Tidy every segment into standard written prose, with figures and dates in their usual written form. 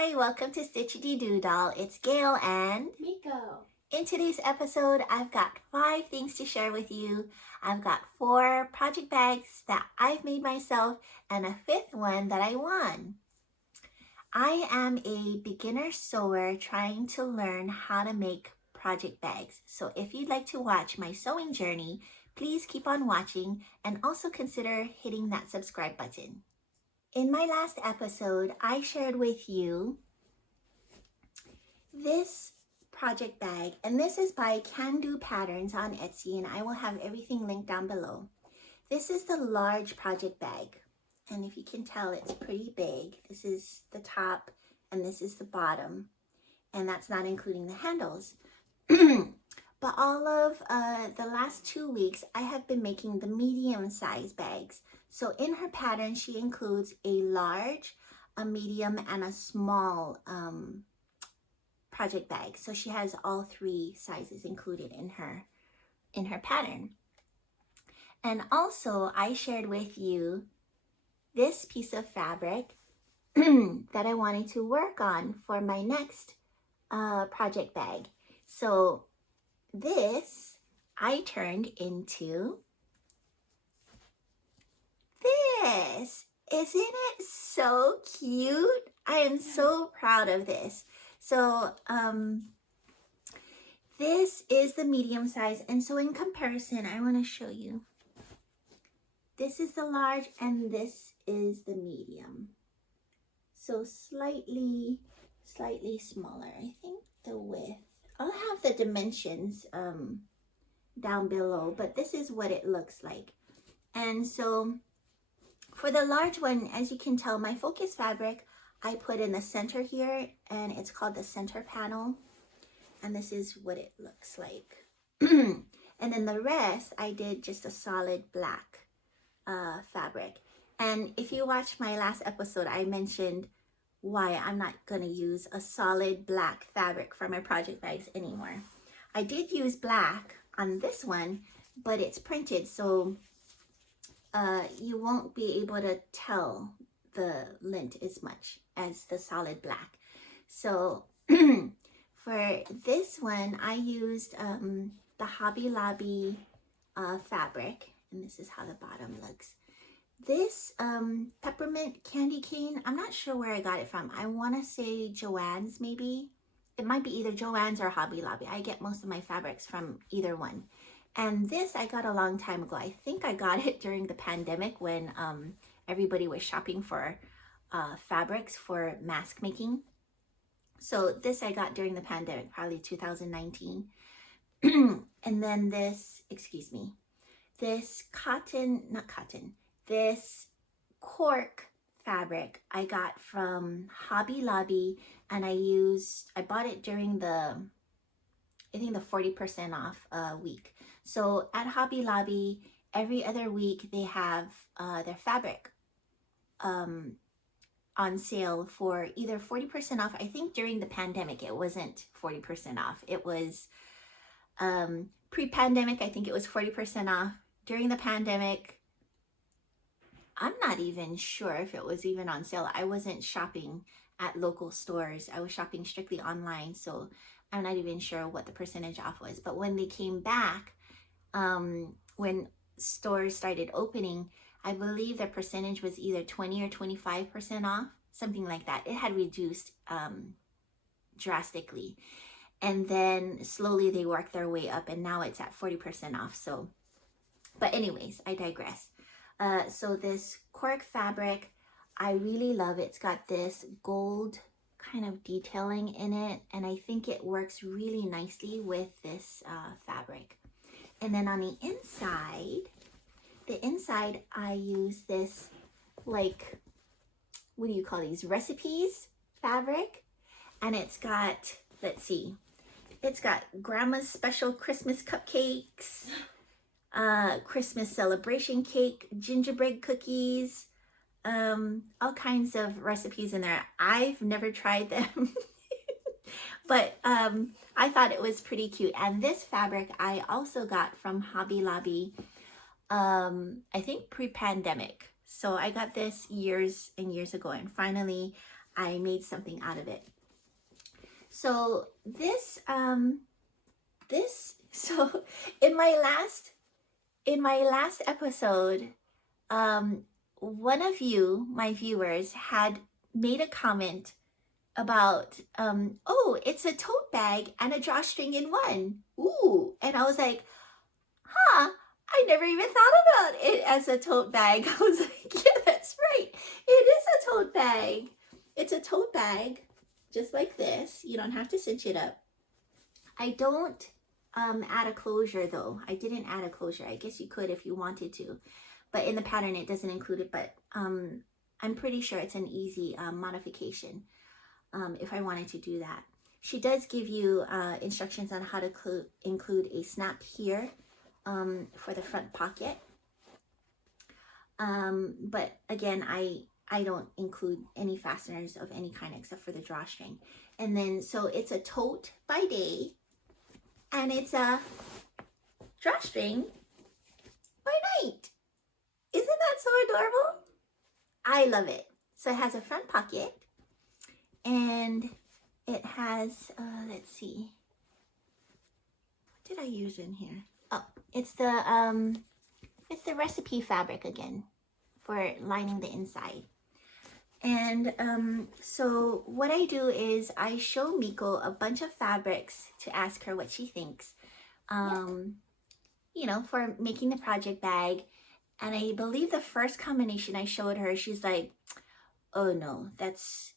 Hi, welcome to Stitchity Doodle. It's Gail and Miko. in today's episode, I've got 5 things to share with you. I've got 4 project bags that I've made myself and a 5th one that I won. I am a beginner sewer trying to learn how to make project bags. So if you'd like to watch my sewing journey, please keep on watching and also consider hitting that subscribe button. In my last episode, I shared with you this project bag, and this is by Kandou Patterns on Etsy, and I will have everything linked down below. This is the large project bag, and if you can tell, it's pretty big. This is the top, and this is the bottom, and that's not including the handles. But all of the last 2 weeks, I have been making the medium size bags. So in her pattern, she includes a large, a medium, and a small project bag. So she has all 3 sizes included in her pattern. And also, I shared with you this piece of fabric that I wanted to work on for my next project bag. So this I turned into this. Isn't it so cute? I am so proud of this. So this is the medium size, and so in comparison, I want to show you. This is the large and this is the medium. So slightly smaller. I think the width, I'll have the dimensions down below, but this is what it looks like. And so for the large one, as you can tell, my focus fabric I put in the center here, and it's called the center panel, and this is what it looks like. And then the rest I did just a solid black fabric. And if you watched my last episode, I mentioned why I'm not going to use a solid black fabric for my project bags anymore. I did use black on this one, but it's printed, so you won't be able to tell the lint as much as the solid black. So for this one, I used the Hobby Lobby fabric, and this is how the bottom looks. This peppermint candy cane, I'm not sure where I got it from. I want to say Joann's maybe. It might be either Joann's or Hobby Lobby. I get most of my fabrics from either one. And this I got a long time ago. I think I got it during the pandemic when everybody was shopping for fabrics for mask making. So this I got during the pandemic, probably 2019. And then this, this this cork fabric I got from Hobby Lobby, and I bought it during the, I think the 40% off week. So at Hobby Lobby, every other week they have their fabric on sale for either 40% off. I think during the pandemic it wasn't 40% off. It was pre-pandemic, I think it was 40% off. During the pandemic, I'm not even sure if it was even on sale. I wasn't shopping at local stores. I was shopping strictly online, so I'm not even sure what the percentage off was. But when they came back, when stores started opening, I believe the percentage was either 20 or 25% off, something like that. It had reduced drastically. And then slowly they worked their way up, and now it's at 40% off. So, but anyways, I digress. So this cork fabric, I really love it. It's got this gold kind of detailing in it, and I think it works really nicely with this fabric. And then on the inside I use this, like, what do you call these, recipes fabric, and it's got, let's see, it's got grandma's special Christmas cupcakes, Christmas celebration cake, gingerbread cookies, all kinds of recipes in there. I've never tried them, but I thought it was pretty cute. And this fabric I also got from Hobby Lobby, I think pre-pandemic. So I got this years and years ago, and finally I made something out of it. So this, so in my last episode, one of you, my viewers, had made a comment about, oh, it's a tote bag and a drawstring in one. Ooh, and I was like, huh, I never even thought about it as a tote bag. I was like, yeah, that's right. It is a tote bag. It's a tote bag, just like this. You don't have to cinch it up. I don't add a closure though. I didn't add a closure. I guess you could if you wanted to, but in the pattern it doesn't include it, but I'm pretty sure it's an easy modification if I wanted to do that. She does give you instructions on how to include a snap here for the front pocket. But again, I don't include any fasteners of any kind except for the drawstring. And then, so it's a tote by day and it's a drawstring by night. Isn't that so adorable? I love it. So it has a front pocket and it has, let's see, what did I use in here? Oh, it's the recipe fabric again for lining the inside. And so what I do is I show Miko a bunch of fabrics to ask her what she thinks, you know, for making the project bag. And I believe the first combination I showed her, she's like, oh no, that's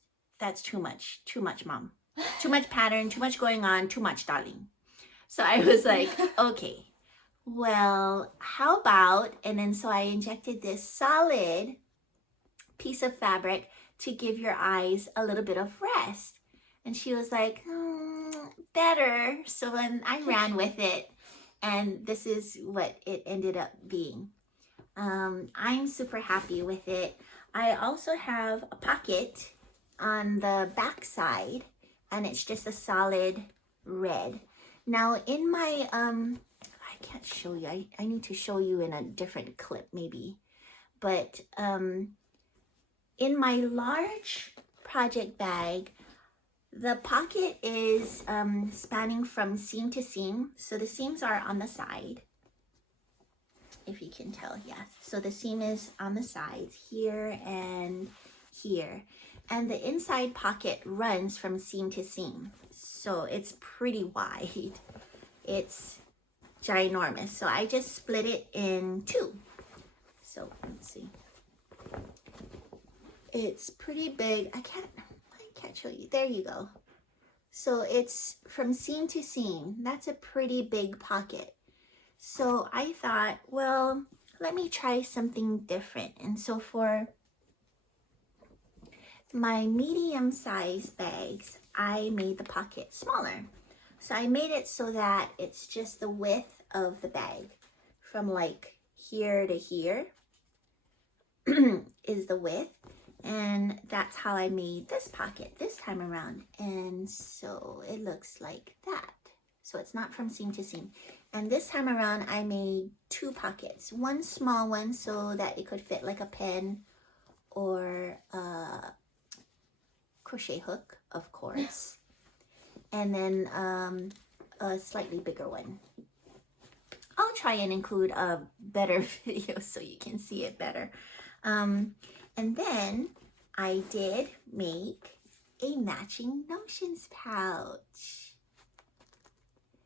too much, mom. Too much pattern, too much going on, too much, darling. So I was like, okay, well, how about, and then so I injected this solid piece of fabric to give your eyes a little bit of rest. And she was like, better. So then I ran with it, and this is what it ended up being. I'm super happy with it. I also have a pocket on the back side, and it's just a solid red. Now in my, I can't show you, I need to show you in a different clip maybe, but in my large project bag, the pocket is spanning from seam to seam. So the seams are on the side, if you can tell, yes. So the seam is on the sides here and here. And the inside pocket runs from seam to seam. So it's pretty wide. It's ginormous. So I just split it in two. So let's see. It's pretty big. I can't show you. There you go. So it's from seam to seam. That's a pretty big pocket. So I thought, well, let me try something different. And so for my medium size bags, I made the pocket smaller. So I made it so that it's just the width of the bag from like here to here is the width. And that's how I made this pocket this time around. And so it looks like that. So it's not from seam to seam. And this time around, I made two pockets. One small one so that it could fit like a pen or a crochet hook, of course. And then a slightly bigger one. I'll try and include a better video so you can see it better. And then I did make a matching notions pouch.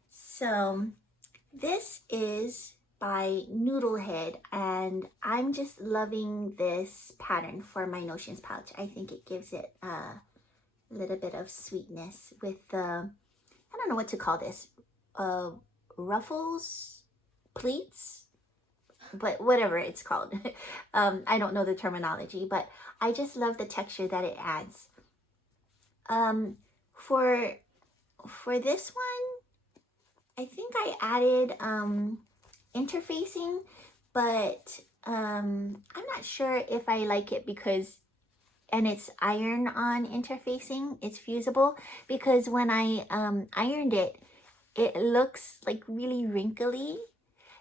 So this is by Noodlehead, and I'm just loving this pattern for my notions pouch. I think it gives it a little bit of sweetness with the, I don't know what to call this, ruffles, pleats, but whatever it's called. I don't know the terminology, but I just love the texture that it adds. For this one, I think I added interfacing, but I'm not sure if I like it because, and it's iron-on interfacing, it's fusible, because when I ironed it, it looks like really wrinkly.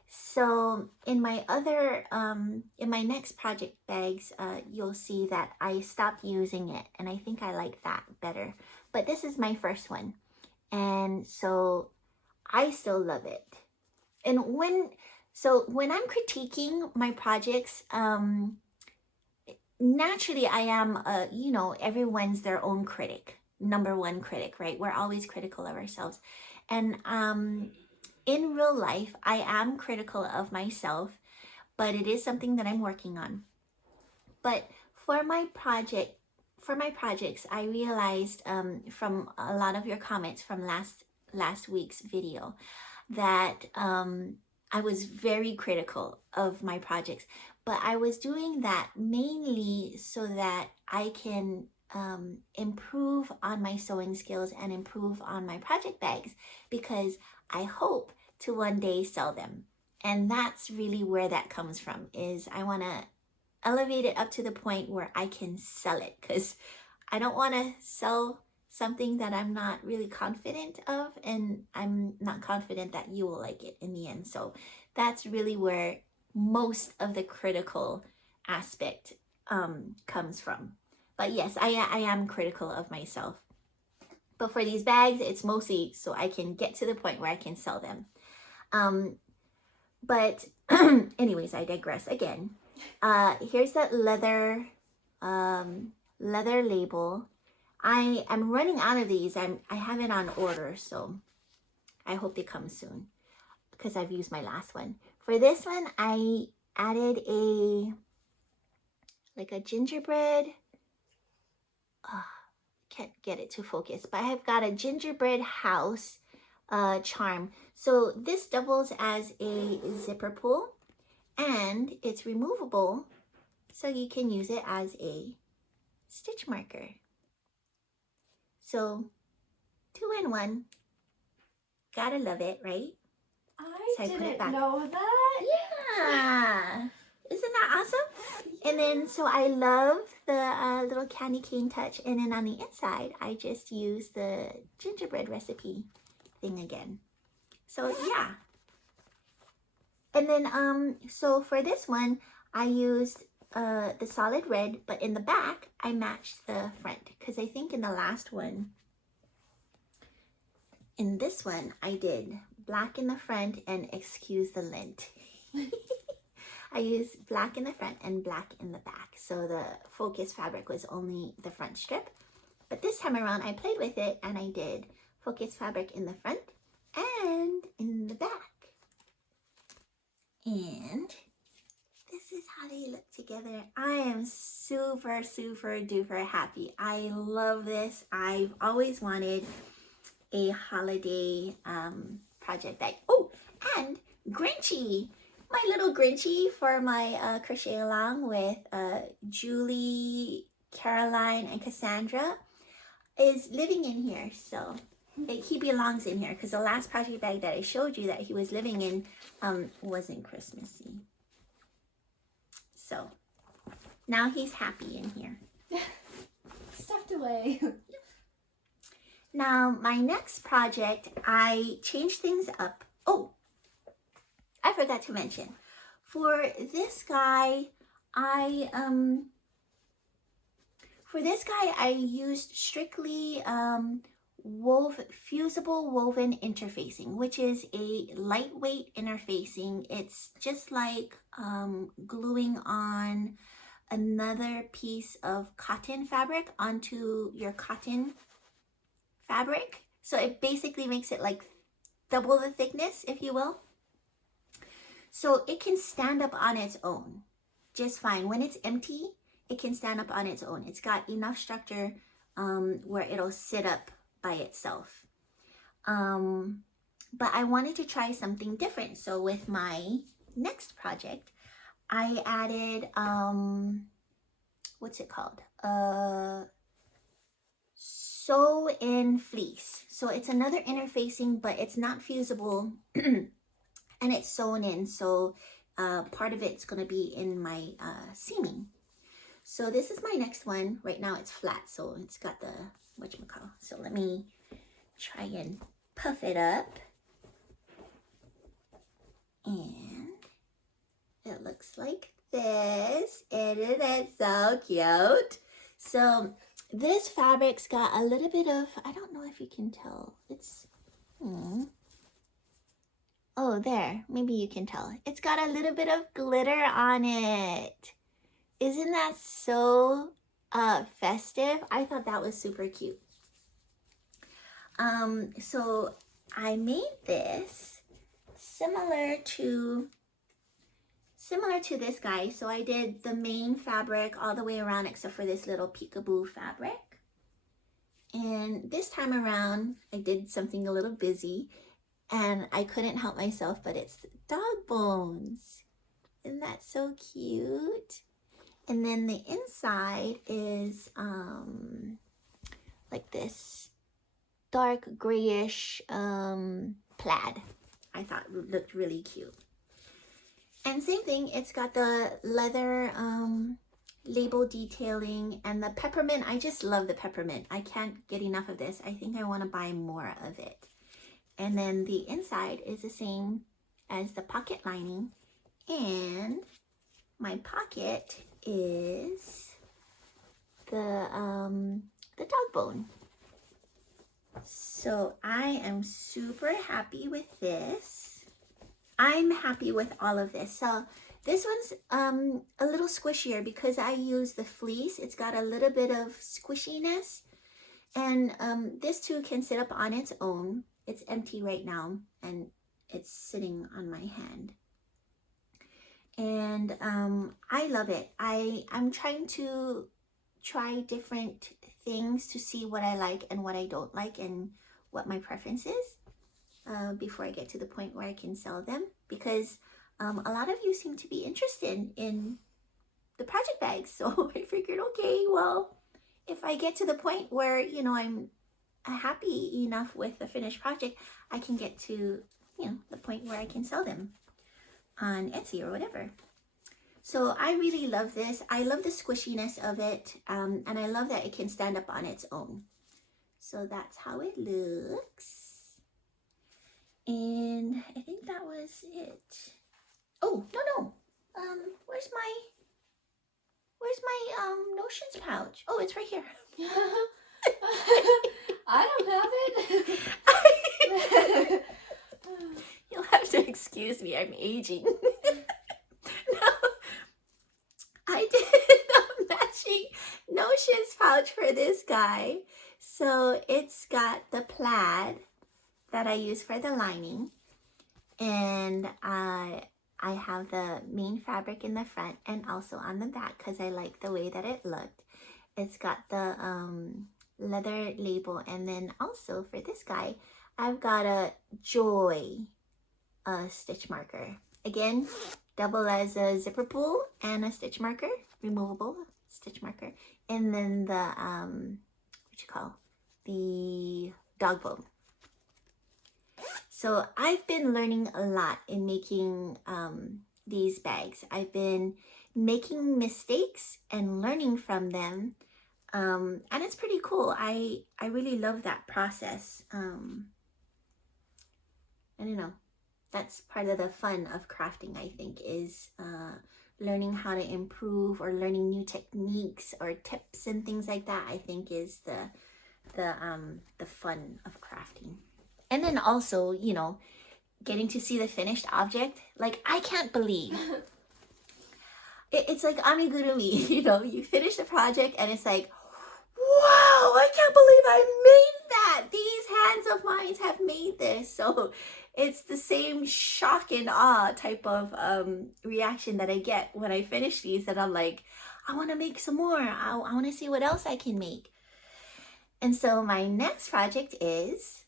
So in my other, in my next project bags, you'll see that I stopped using it, and I think I like that better. But this is my first one, and so I still love it. And when I'm critiquing my projects, naturally I am, you know, everyone's their own critic, number one critic, right? We're always critical of ourselves. And in real life, I am critical of myself, but it is something that I'm working on. But for my projects, I realized from a lot of your comments from last week's video that I was very critical of my projects, but I was doing that mainly so that I can improve on my sewing skills and improve on my project bags, because I hope to one day sell them. And that's really where that comes from, is I want to elevate it up to the point where I can sell it, because I don't want to sell something that I'm not really confident of, and I'm not confident that you will like it in the end. So that's really where most of the critical aspect comes from. But yes, I am critical of myself. But for these bags, it's mostly so I can get to the point where I can sell them. But anyways, I digress again. Here's that leather label. I'm running out of these. I have it on order, so I hope they come soon, because I've used my last one. For this one, I added like a gingerbread. Can't get it to focus, but I have got a gingerbread house charm. So this doubles as a zipper pull, and it's removable, so you can use it as a stitch marker. So 2 in 1. Gotta love it, right? I didn't know that. Yeah. Isn't that awesome? Yeah. And then, so I love the little candy cane touch. And then on the inside, I just use the gingerbread recipe thing again. So yeah. And then, so for this one, I used the solid red, but in the back, I matched the front. Because I think in the last one, in this one, I did black in the front and excuse the lint. I used black in the front and black in the back. So the focus fabric was only the front strip. But this time around, I played with it and I did focus fabric in the front and in the back. And this is how they look together. I am super, super duper happy. I love this. I've always wanted a holiday project bag. Oh, and Grinchy, my little Grinchy for my crochet along with Julie, Caroline, and Cassandra is living in here. So he belongs in here, because the last project bag that I showed you that he was living in wasn't Christmassy. So now he's happy in here. Stuffed away. Now, my next project, I changed things up. Oh, I forgot to mention. For this guy, I used strictly fusible woven interfacing, which is a lightweight interfacing. It's just like gluing on another piece of cotton fabric onto your cotton fabric. So it basically makes it like double the thickness, if you will. So it can stand up on its own just fine. When it's empty, it can stand up on its own. It's got enough structure where it'll sit up by itself. But I wanted to try something different. So with my next project, I added, what's it called? Sew in fleece. So it's another interfacing, but it's not fusible and it's sewn in. So part of it's going to be in my seaming. So this is my next one. Right now it's flat, so it's got the whatchamacall. So let me try and puff it up. And looks like this. Isn't it so cute? So this fabric's got a little bit of, I don't know if you can tell. It's, oh, there. Maybe you can tell. It's got a little bit of glitter on it. Isn't that so festive? I thought that was super cute. So I made this similar to this guy. So I did the main fabric all the way around except for this little peekaboo fabric. And this time around, I did something a little busy and I couldn't help myself, but it's dog bones. Isn't that so cute? And then the inside is like this dark grayish plaid. I thought looked really cute. And same thing, it's got the leather label detailing and the peppermint. I just love the peppermint. I can't get enough of this. I think I want to buy more of it. And then the inside is the same as the pocket lining. And my pocket is the dog bone. So I am super happy with this. I'm happy with all of this. So this one's a little squishier because I use the fleece. It's got a little bit of squishiness. And this too can sit up on its own. It's empty right now and it's sitting on my hand. And I love it. I'm trying to try different things to see what I like and what I don't like and what my preference is before I get to the point where I can sell them, because a lot of you seem to be interested in the project bags. So I figured, okay, well, if I get to the point where, you know, I'm happy enough with the finished project, I can get to, you know, the point where I can sell them on Etsy or whatever. So I really love this. I love the squishiness of it, and I love that it can stand up on its own. So that's how it looks. And I think that was it. Oh, no. Where's my notions pouch? Oh, it's right here. I don't have it. You'll have to excuse me, I'm aging. No, I did a matching notions pouch for this guy. So it's got the plaid that I use for the lining, and I have the main fabric in the front and also on the back because I like the way that it looked. It's got the leather label, and then also for this guy I've got a joy stitch marker. Again, double as a zipper pull and a stitch marker, removable stitch marker, and then the the dog bone. So I've been learning a lot in making these bags. I've been making mistakes and learning from them, and it's pretty cool. I really love that process. I don't know. That's part of the fun of crafting, I think, is learning how to improve or learning new techniques or tips and things like that. I think is the fun of crafting. And then also, you know, getting to see the finished object. Like, I can't believe it's like amigurumi, you know, you finish the project and it's like, wow, I can't believe I made that. These hands of mine have made this. So it's the same shock and awe type of reaction that I get when I finish these, that I'm like, I want to make some more. I want to see what else I can make. And so my next project is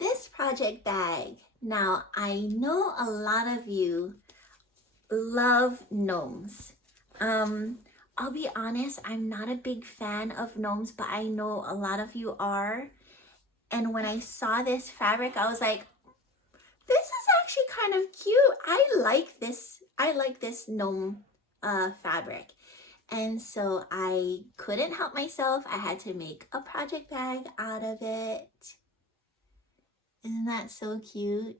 this project bag. Now, I know a lot of you love gnomes. I'll be honest, I'm not a big fan of gnomes, but I know a lot of you are. And when I saw this fabric, I was like, this is actually kind of cute. I like this gnome fabric. And so I couldn't help myself. I had to make a project bag out of it. Isn't that so cute?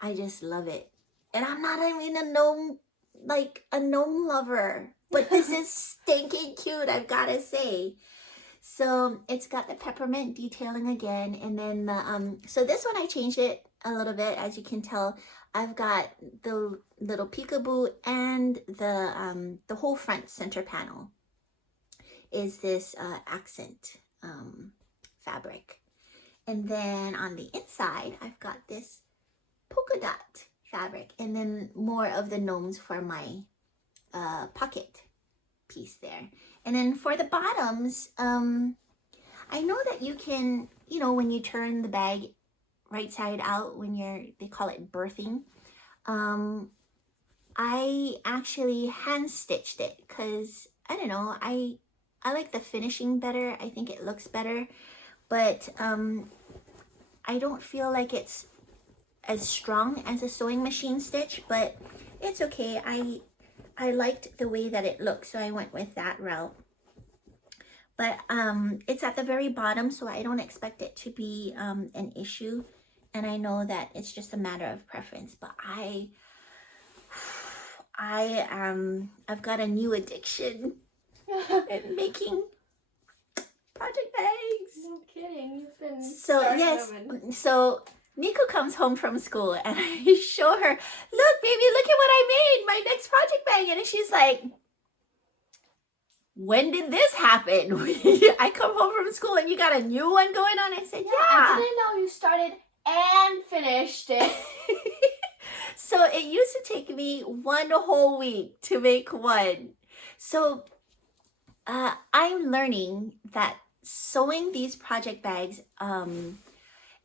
I just love it. And I'm not even a gnome, like a gnome lover, but this is stinking cute, I've gotta say. So it's got the peppermint detailing again, and then the so this one I changed it a little bit. As you can tell, I've got the little peekaboo, and the whole front center panel is this accent fabric. And then on the inside, I've got this polka dot fabric, and then more of the gnomes for my pocket piece there. And then for the bottoms, I know that you can, you know, when you turn the bag right side out, when they call it birthing, I actually hand stitched it because I don't know, I like the finishing better. I think it looks better, but I don't feel like it's as strong as a sewing machine stitch, but it's okay. I liked the way that it looked, so I went with that route. But it's at the very bottom, so I don't expect it to be an issue. And I know that it's just a matter of preference, but I've got a new addiction in making project bags. No kidding. You've been So yes, so Miku comes home from school and I show her, look baby, look at what I made, my next project bag. And she's like, when did this happen? I come home from school and you got a new one going on? I said, yeah. I didn't know you started and finished it. So it used to take me 1 whole week to make one. So I'm learning that sewing these project bags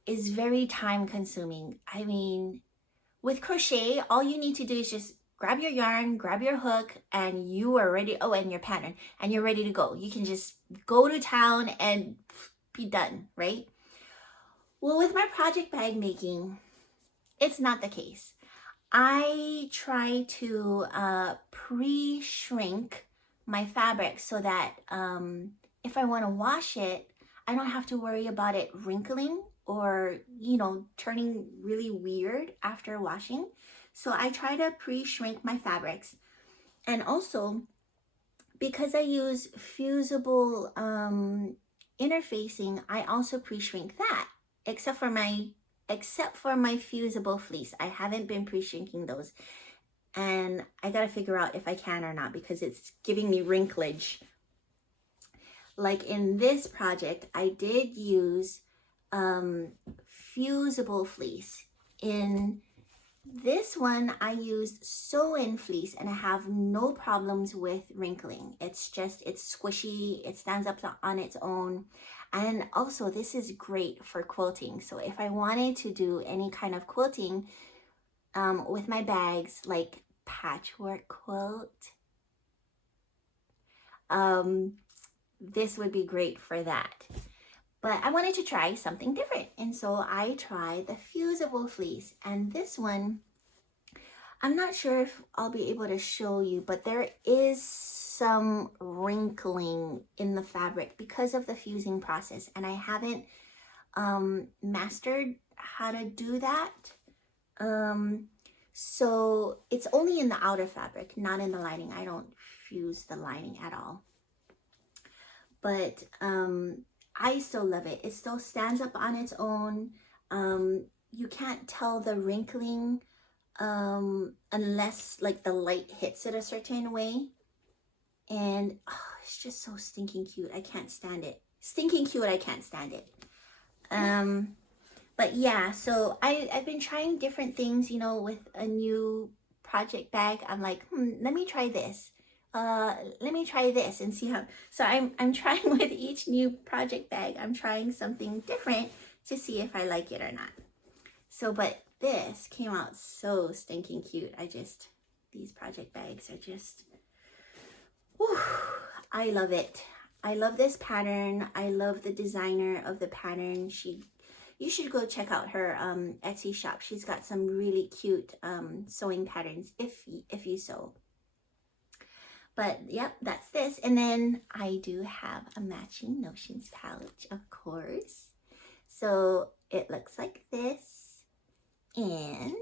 is very time consuming. I mean, with crochet, all you need to do is just grab your yarn, grab your hook, and you are ready. Oh, and your pattern, and you're ready to go. You can just go to town and be done, right? Well, with my project bag making, it's not the case. I try to pre-shrink my fabric so that if I want to wash it, I don't have to worry about it wrinkling or, you know, turning really weird after washing. So I try to pre-shrink my fabrics. And also, because I use fusible interfacing, I also pre-shrink that, except for my fusible fleece. I haven't been pre-shrinking those. And I gotta figure out if I can or not because it's giving me wrinklage. Like in this project, I did use fusible fleece. In this one, I used sew-in fleece and I have no problems with wrinkling. It's squishy, it stands up on its own. And also this is great for quilting. So if I wanted to do any kind of quilting with my bags, like patchwork quilt, this would be great for that. But I wanted to try something different. And so I tried the fusible fleece. And this one, I'm not sure if I'll be able to show you, but there is some wrinkling in the fabric because of the fusing process. And I haven't mastered how to do that. So it's only in the outer fabric, not in the lining. I don't fuse the lining at all. But I still love it. It still stands up on its own. You can't tell the wrinkling unless like the light hits it a certain way. And oh, it's just so stinking cute. I can't stand it. Stinking cute, I can't stand it. But yeah, so I've been trying different things, you know, with a new project bag. I'm like, let me try this. Let me try this and see how. So I'm trying with each new project bag. I'm trying something different to see if I like it or not. So, but this came out so stinking cute. These project bags are just, whew, I love it. I love this pattern. I love the designer of the pattern. You should go check out her Etsy shop. She's got some really cute sewing patterns if you sew. But yep, that's this. And then I do have a matching notions pouch, of course. So it looks like this. And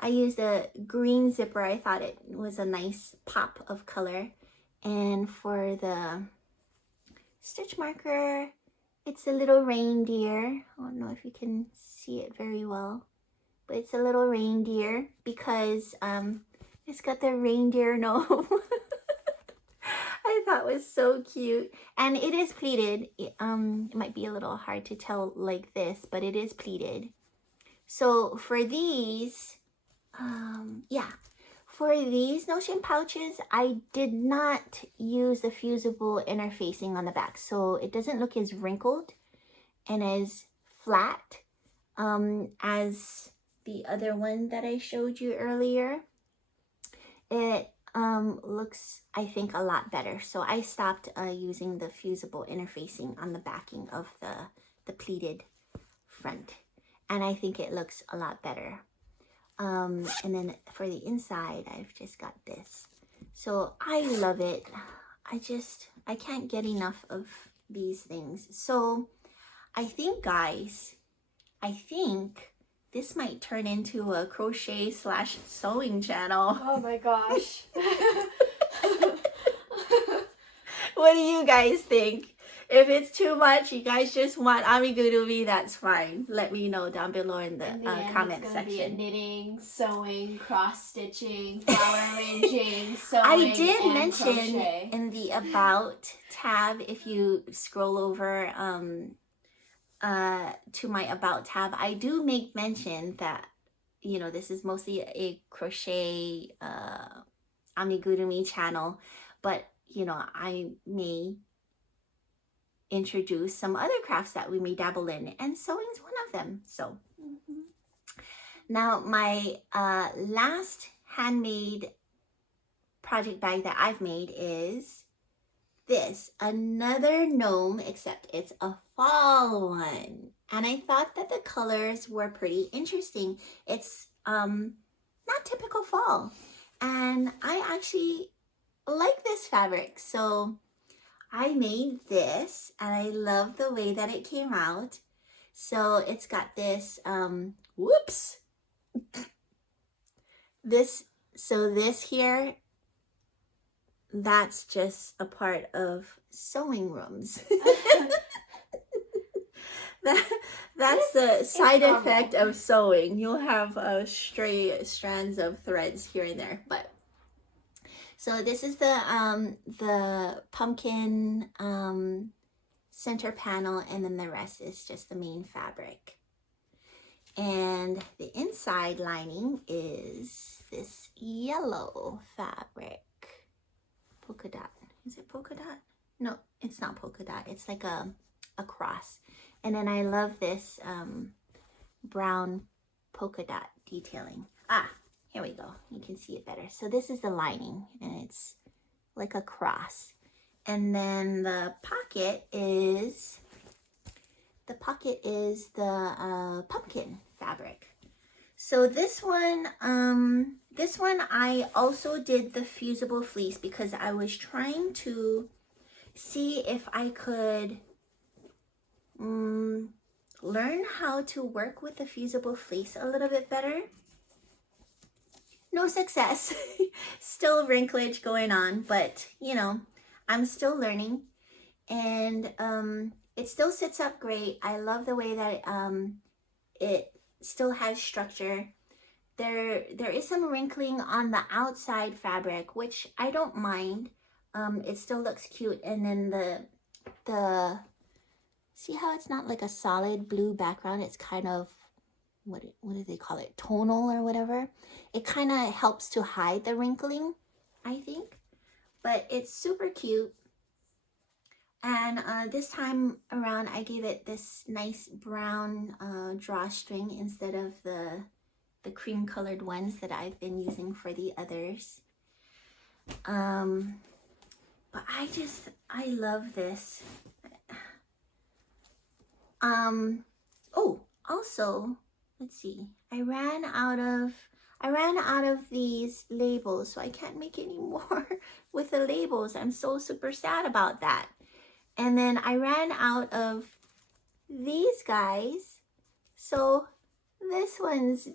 I used a green zipper. I thought it was a nice pop of color. And for the stitch marker, it's a little reindeer. I don't know if you can see it very well, but it's a little reindeer because it's got the reindeer nose. I thought was so cute. And it is pleated. It might be a little hard to tell like this, but it is pleated. So for these, for these notion pouches, I did not use the fusible interfacing on the back. So it doesn't look as wrinkled and as flat as the other one that I showed you earlier. It looks, I think, a lot better. So I stopped using the fusible interfacing on the backing of the pleated front. And I think it looks a lot better. And then for the inside, I've just got this. So I love it. I can't get enough of these things. So I think, guys, this might turn into a crochet / sewing channel. Oh my gosh. What do you guys think? If it's too much, you guys just want amigurumi, that's fine. Let me know down below in the comment section. Be knitting, sewing, cross stitching, flower arranging, sewing, I did mention crochet. in the About tab, if you scroll over to my About tab, I do make mention that, you know, this is mostly a crochet amigurumi channel, but, you know, I may introduce some other crafts that we may dabble in, and sewing's one of them. So now my last handmade project bag that I've made is this, another gnome, except it's a fall one. And I thought that the colors were pretty interesting. It's not typical fall, and I actually like this fabric, so I made this, and I love the way that it came out. So it's got this, whoops. This here, that's just a part of sewing rooms. That's the side effect of sewing. You'll have stray strands of threads here and there, but so this is the pumpkin center panel, and then the rest is just the main fabric. And the inside lining is this yellow fabric. Polka dot. Is it polka dot? No, it's not polka dot. It's like a cross. And then I love this brown polka dot detailing. Here we go. You can see it better. So this is the lining, and it's like a cross. And then the pocket is the pumpkin fabric. So this one I also did the fusible fleece because I was trying to see if I could learn how to work with the fusible fleece a little bit better. No success. Still wrinklage going on, but you know, I'm still learning, and it still sits up great. I love the way that it still has structure. There is some wrinkling on the outside fabric, which I don't mind. It still looks cute, and then the see how it's not like a solid blue background. It's kind of, what do they call it, tonal or whatever. It kind of helps to hide the wrinkling, I think, but it's super cute. And this time around I gave it this nice brown drawstring instead of the cream colored ones that I've been using for the others. But I love this. Oh, also, let's see. I ran out of these labels, so I can't make any more with the labels. I'm so super sad about that. And then I ran out of these guys. So this one's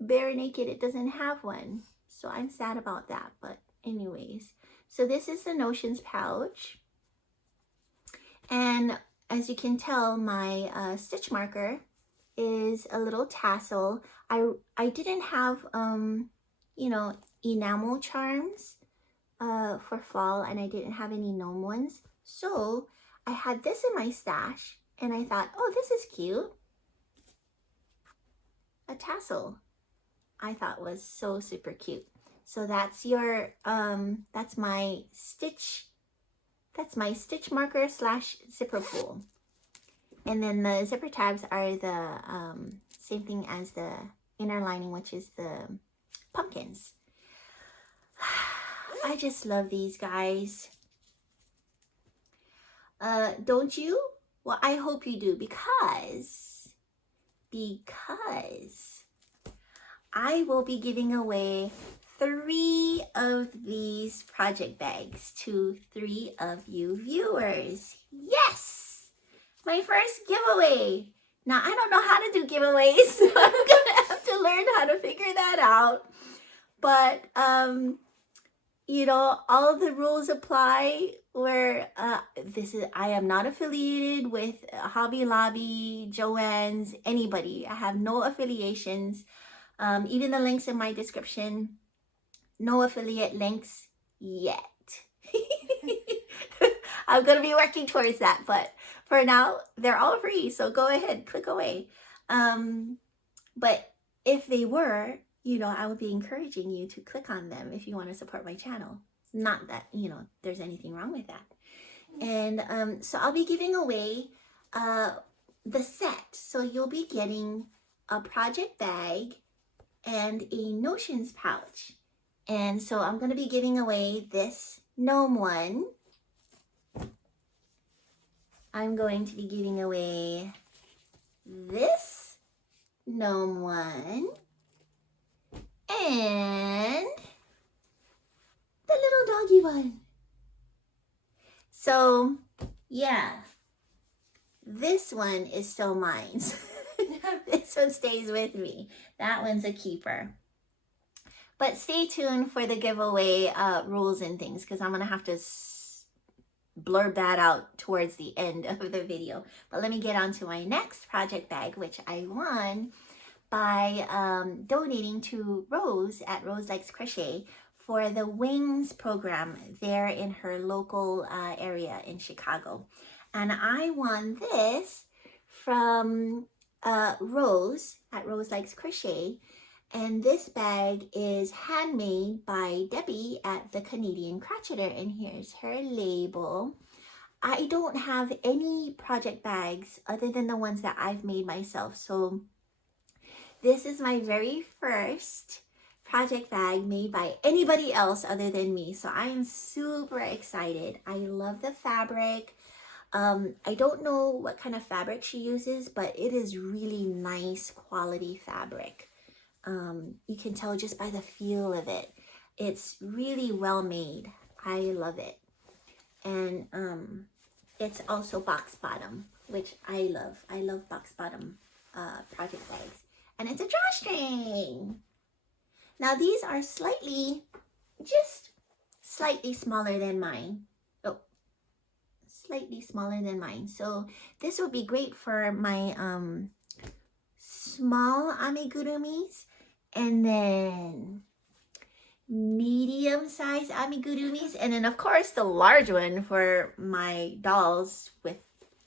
bare naked. It doesn't have one. So I'm sad about that. But anyways, so this is the Notions pouch. And as you can tell, my stitch marker is a little tassel. I didn't have, you know, enamel charms for fall, and I didn't have any gnome ones. So I had this in my stash, and I thought, oh, this is cute. A tassel. I thought was so super cute. So that's your, that's my stitch marker slash zipper pull. And then the zipper tabs are the same thing as the inner lining, which is the pumpkins. I just love these guys. Don't you? Well, I hope you do, because I will be giving away 3 of these project bags to 3 of you viewers. Yes! My first giveaway. Now, I don't know how to do giveaways, so I'm gonna have to learn how to figure that out. But, you know, all the rules apply where I am not affiliated with Hobby Lobby, Joann's, anybody. I have no affiliations. Even the links in my description, no affiliate links yet. I'm going to be working towards that, but for now, they're all free, so go ahead, click away. But if they were, you know, I would be encouraging you to click on them if you want to support my channel. Not that, you know, there's anything wrong with that. And so I'll be giving away the set. So you'll be getting a project bag and a Notions pouch. And so I'm going to be giving away this gnome one. I'm going to be giving away this gnome one. And the little doggy one. So, yeah, this one is still mine. This one stays with me. That one's a keeper. But stay tuned for the giveaway rules and things, because I'm going to have to blurb that out towards the end of the video. But let me get on to my next project bag, which I won by donating to Rose at Rose Likes Crochet for the Wings program there in her local area in Chicago. And I won this from Rose at Rose Likes Crochet. And this bag is handmade by Debbie at the Canadian Crocheter. And here's her label. I don't have any project bags other than the ones that I've made myself. So this is my very first project bag made by anybody else other than me. So I am super excited. I love the fabric. I don't know what kind of fabric she uses, but it is really nice quality fabric. You can tell just by the feel of it. It's really well made. I love it. And it's also box bottom, which I love. I love box bottom project bags. And it's a drawstring. Now these are just slightly smaller than mine. Oh, slightly smaller than mine. So this would be great for my small amigurumis, and then medium-sized amigurumis, and then of course the large one for my dolls with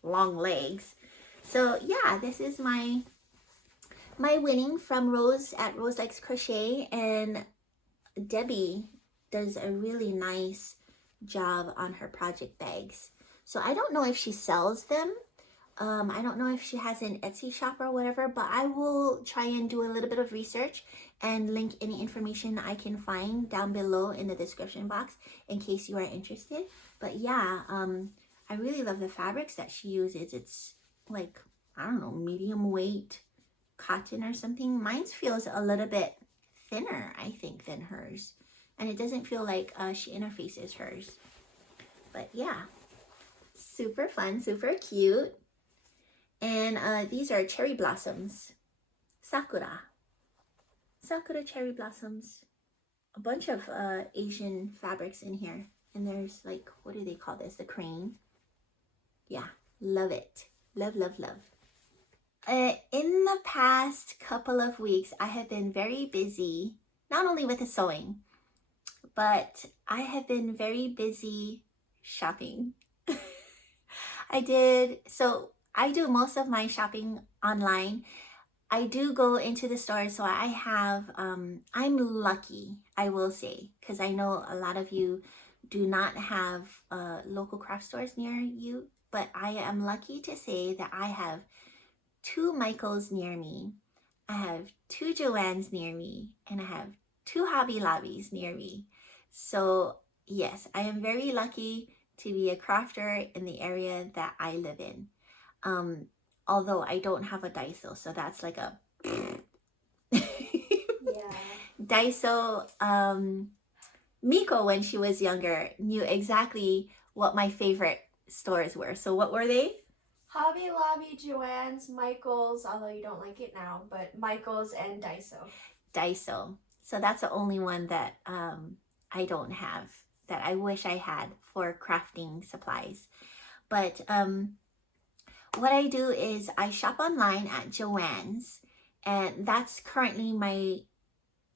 long legs. So yeah, this is my winning from Rose at Rose Likes Crochet, and Debbie does a really nice job on her project bags. So I don't know if she sells them. I don't know if she has an Etsy shop or whatever, but I will try and do a little bit of research and link any information I can find down below in the description box in case you are interested. But yeah, I really love the fabrics that she uses. It's like, I don't know, medium weight cotton or something. Mine feels a little bit thinner, I think, than hers. And it doesn't feel like she interfaces hers. But yeah, super fun, super cute. And these are cherry blossoms. Sakura. Sakura cherry blossoms. A bunch of Asian fabrics in here. And there's like, what do they call this? The crane. Yeah, love it. Love, love, love. In the past couple of weeks, I have been very busy, not only with the sewing, but I have been very busy shopping. I do most of my shopping online. I do go into the store, so I have, I'm lucky, I will say, because I know a lot of you do not have local craft stores near you, but I am lucky to say that I have 2 Michaels near me, I have 2 Joannes near me, and I have 2 Hobby Lobbies near me. So yes, I am very lucky to be a crafter in the area that I live in. Although I don't have a Daiso, so that's like a Yeah. Daiso. Miko, when she was younger, knew exactly what my favorite stores were. So what were they? Hobby Lobby, Joann's, Michael's, although you don't like it now, but Michael's and Daiso. Daiso. So that's the only one that I don't have, that I wish I had for crafting supplies. But what I do is I shop online at Joann's, and that's currently my,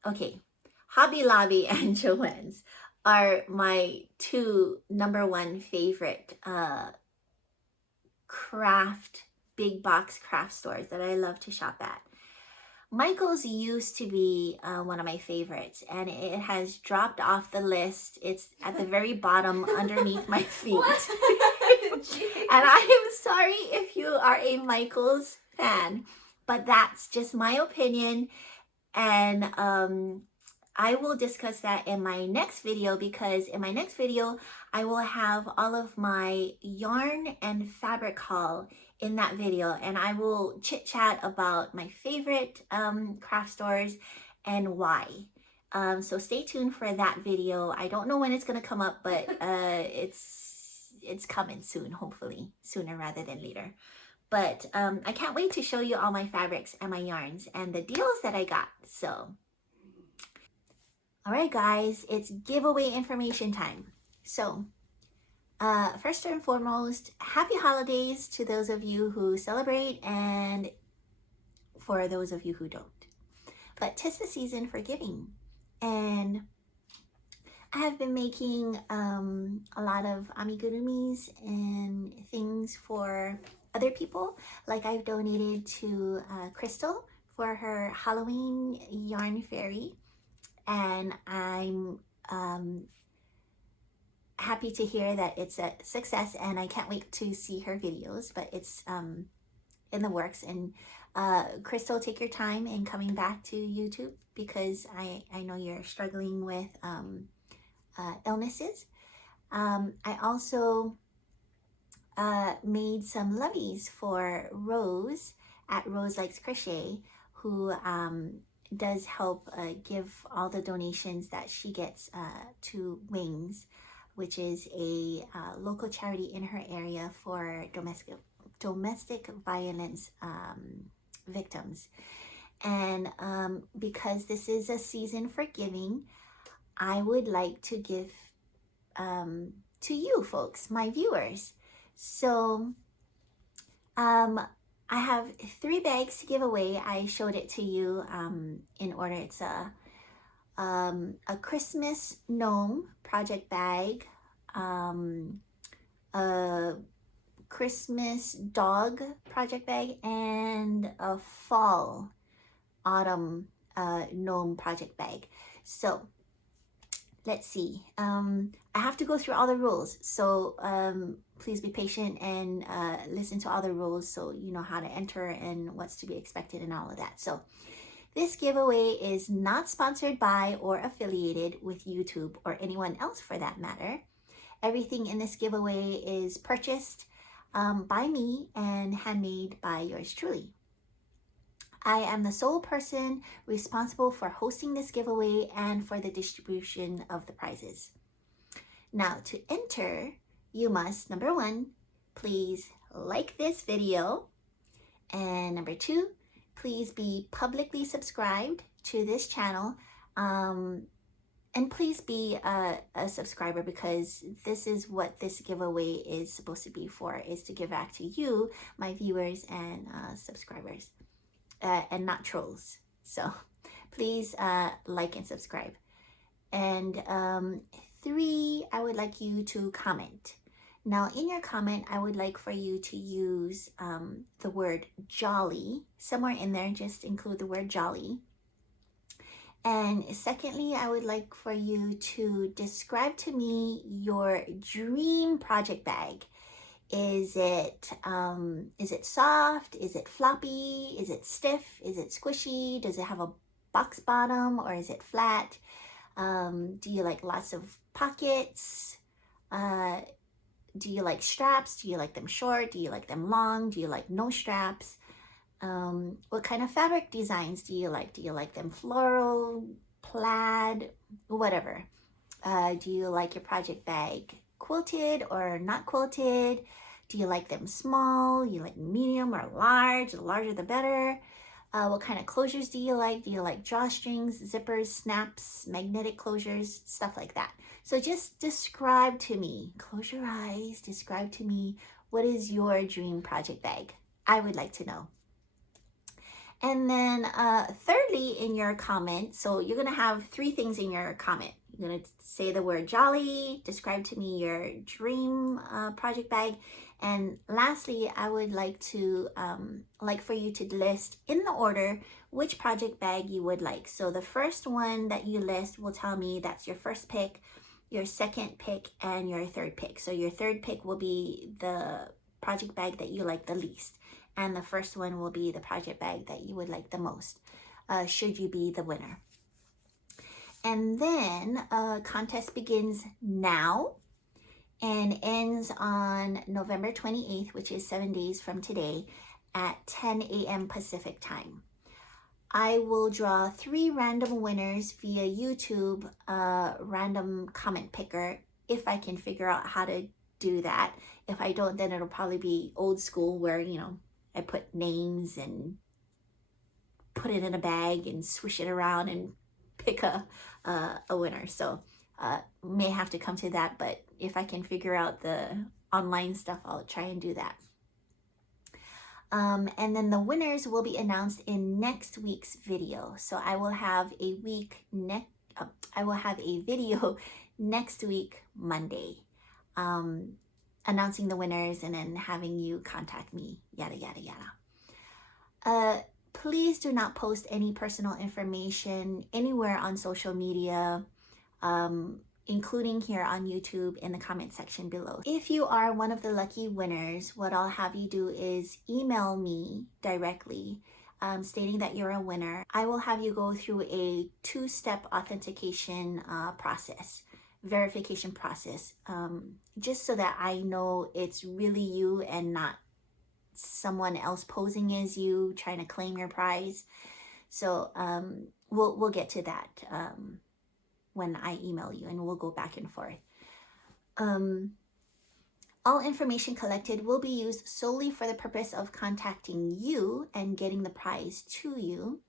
okay, Hobby Lobby and Joann's are my 2 #1 favorite craft, big box craft stores that I love to shop at. Michael's used to be one of my favorites, and it has dropped off the list. It's at the very bottom underneath my feet. And I am sorry if you are a Michael's fan, but that's just my opinion. And I will discuss that in my next video, because in my next video, I will have all of my yarn and fabric haul in that video, and I will chit chat about my favorite craft stores and why. So stay tuned for that video. I don't know when it's gonna come up, but it's coming soon, hopefully sooner rather than later. But I can't wait to show you all my fabrics and my yarns and the deals that I got. So all right, guys, it's giveaway information time. So first and foremost, happy holidays to those of you who celebrate, and for those of you who don't. But 'tis the season for giving, and I have been making a lot of amigurumis and things for other people. Like I've donated to Crystal for her Halloween yarn fairy, and I'm happy to hear that it's a success, and I can't wait to see her videos. But it's in the works. And Crystal, take your time in coming back to YouTube, because I know you're struggling with illnesses. I also made some loveys for Rose at Rose Likes Crochet, who does help give all the donations that she gets to Wings, which is a local charity in her area for domestic violence victims. And because this is a season for giving, I would like to give to you folks, my viewers. So I have 3 bags to give away. I showed it to you in order. It's a Christmas gnome project bag, a Christmas dog project bag, and a fall autumn gnome project bag. So let's see. I have to go through all the rules, so please be patient and listen to all the rules so you know how to enter and what's to be expected and all of that. So this giveaway is not sponsored by or affiliated with YouTube or anyone else for that matter. Everything in this giveaway is purchased by me and handmade by yours truly. I am the sole person responsible for hosting this giveaway and for the distribution of the prizes. Now, to enter, you must, number 1, please like this video, And number 2, please be publicly subscribed to this channel. And please be a subscriber, because this is what this giveaway is supposed to be for, is to give back to you, my viewers and subscribers, and not trolls. So please like and subscribe. And 3, I would like you to comment. Now, in your comment, I would like for you to use the word jolly. Somewhere in there, just include the word jolly. And secondly, I would like for you to describe to me your dream project bag. Is it soft? Is it floppy? Is it stiff? Is it squishy? Does it have a box bottom, or is it flat? Do you like lots of pockets? Do you like straps? Do you like them short? Do you like them long? Do you like no straps? What kind of fabric designs do you like? Do you like them floral, plaid, whatever? Do you like your project bag quilted or not quilted? Do you like them small? You like medium or large? The larger the better. What kind of closures do you like? Do you like drawstrings, zippers, snaps, magnetic closures, stuff like that? So just describe to me, close your eyes, describe to me, what is your dream project bag? I would like to know. And then thirdly, in your comment, so you're gonna have 3 things in your comment. You're gonna say the word jolly, describe to me your dream project bag, and lastly, I would like to like for you to list in the order which project bag you would like. So the first one that you list will tell me that's your first pick, your second pick, and your third pick. So your third pick will be the project bag that you like the least, and the first one will be the project bag that you would like the most, should you be the winner. And then contest begins now and ends on November 28th, which is 7 days from today, at 10 a.m. Pacific time. I will draw 3 random winners via YouTube random comment picker, if I can figure out how to do that. If I don't, then it'll probably be old school, where, you know, I put names and put it in a bag and swish it around and pick a winner. So may have to come to that, but if I can figure out the online stuff, I'll try and do that. And then the winners will be announced in next week's video. So I will have a video next week, Monday, announcing the winners and then having you contact me, yada, yada, yada. Please do not post any personal information anywhere on social media, including here on YouTube, in the comment section below. If you are one of the lucky winners, what I'll have you do is email me directly, stating that you're a winner. I will have you go through a 2-step authentication verification process, just so that I know it's really you and not someone else posing as you trying to claim your prize. So we'll get to that when I email you, and we'll go back and forth. All information collected will be used solely for the purpose of contacting you and getting the prize to you.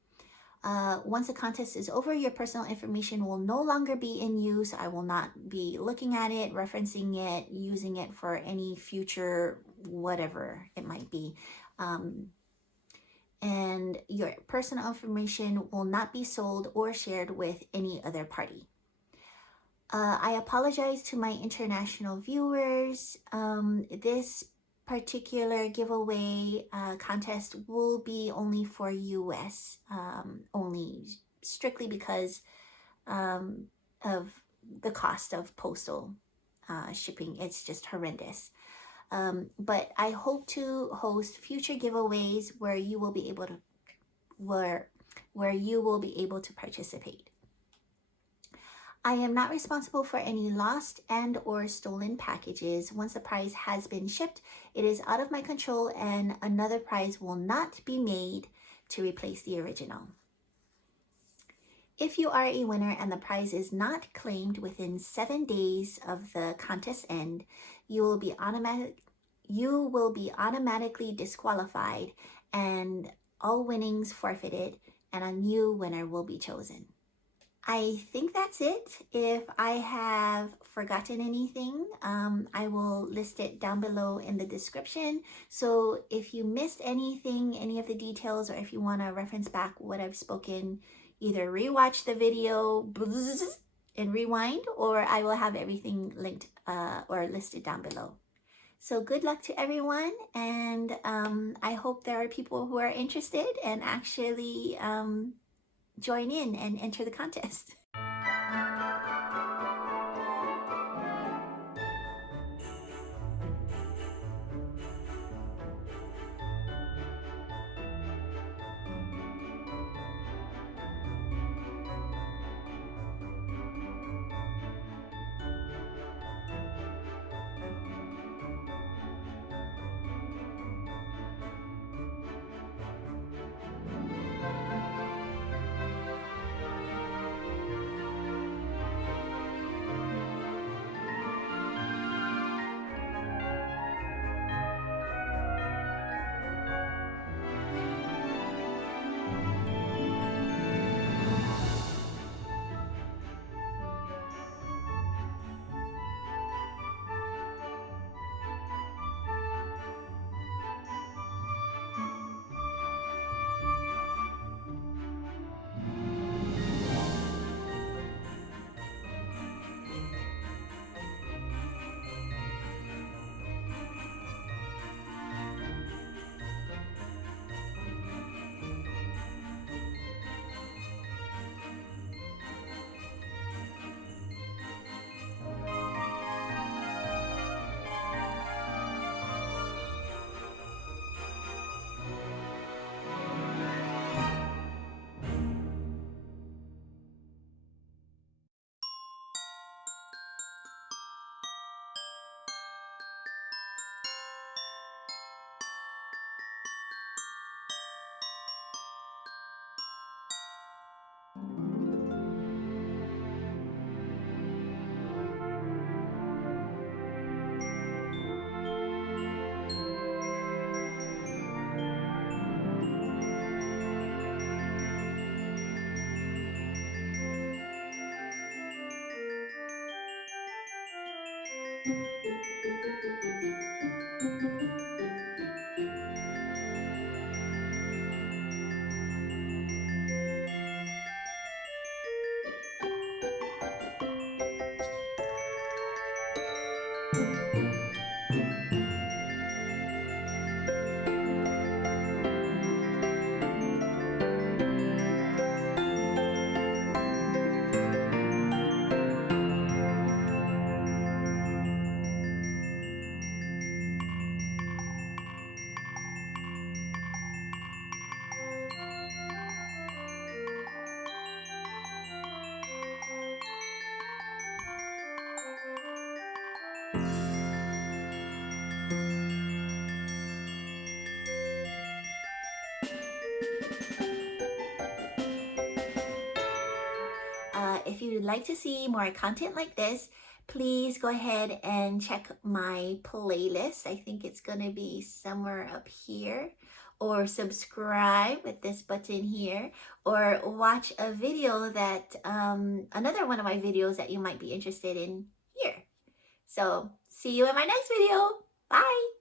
Once the contest is over, your personal information will no longer be in use. I will not be looking at it, referencing it, using it for any future whatever it might be. And your personal information will not be sold or shared with any other party. I apologize to my international viewers. This particular giveaway contest will be only for US only, strictly because of the cost of postal shipping. It's just horrendous. But I hope to host future giveaways where you will be able to where you will be able to participate. I am not responsible for any lost and or stolen packages. Once the prize has been shipped, it is out of my control, and another prize will not be made to replace the original. If you are a winner and the prize is not claimed within 7 days of the contest end, you will be automatically disqualified and all winnings forfeited, and a new winner will be chosen. I think that's it. If I have forgotten anything, I will list it down below in the description. So if you missed anything, any of the details, or if you want to reference back what I've spoken, either rewatch the video and rewind, or I will have everything linked or listed down below. So good luck to everyone, and I hope there are people who are interested and actually join in and enter the contest. If you'd like to see more content like this, please go ahead and check my playlist. I think it's going to be somewhere up here. Or subscribe with this button here. Or watch a video that, another one of my videos that you might be interested in here. So, see you in my next video. Bye!